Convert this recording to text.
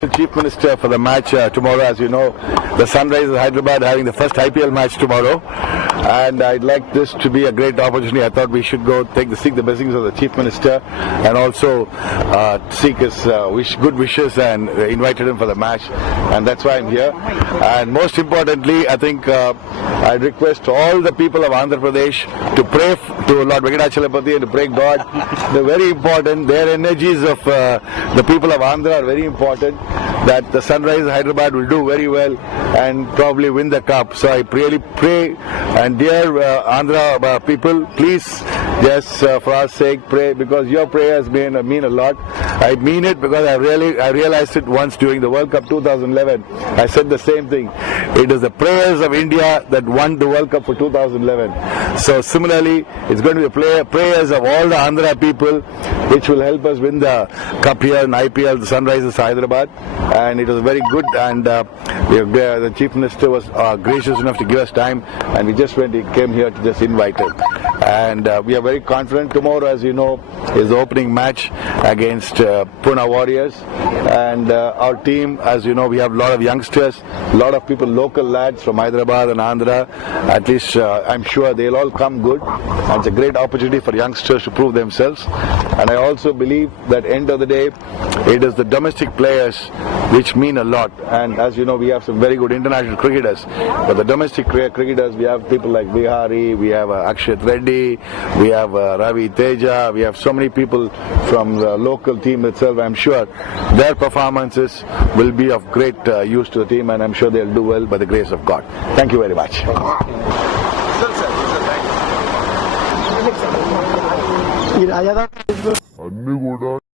The Chief Minister for the match tomorrow. As you know, the Sunrisers Hyderabad having the first IPL match tomorrow, and I'd like this to be a great opportunity. I thought we should go seek the blessings of the Chief Minister and also seek his good wishes, and invited him for the match, and that's why I'm here. And most importantly, I think I'd request all the people of Andhra Pradesh to pray to Lord Venkatachalapati and to pray God. They're very important. Their energies of the people of Andhra are very important, that the Sunrisers Hyderabad will do very well and probably win the cup. So I really pray, and dear Andhra people, please just for our sake pray, because your prayers mean a lot. I mean it, because I realized it once during the World Cup 2011. I said the same thing. It is the prayers of India that won the World Cup for 2011. So similarly, it's going to be the prayers of all the Andhra people which will help us win the cup here in IPL, the Sunrisers Hyderabad. And it was very good, and the Chief Minister was gracious enough to give us time, and he came here to just invite him. And we are very confident. Tomorrow, as you know, is the opening match against Pune Warriors, and our team, as you know, we have a lot of youngsters, a lot of people, local lads from Hyderabad and Andhra. At least I'm sure they'll all come good, and it's a great opportunity for youngsters to prove themselves. And I also believe that end of the day, it is the domestic players which mean a lot. And as you know, we have some very good international cricketers, but the domestic cricketers, we have people like Bihari, we have Akshat Reddy, we have Ravi Teja, we have so many people from the local team itself. I'm sure their performances will be of great use to the team, and I'm sure they'll do well by the grace of God. Thank you very much. అన్ని కూడా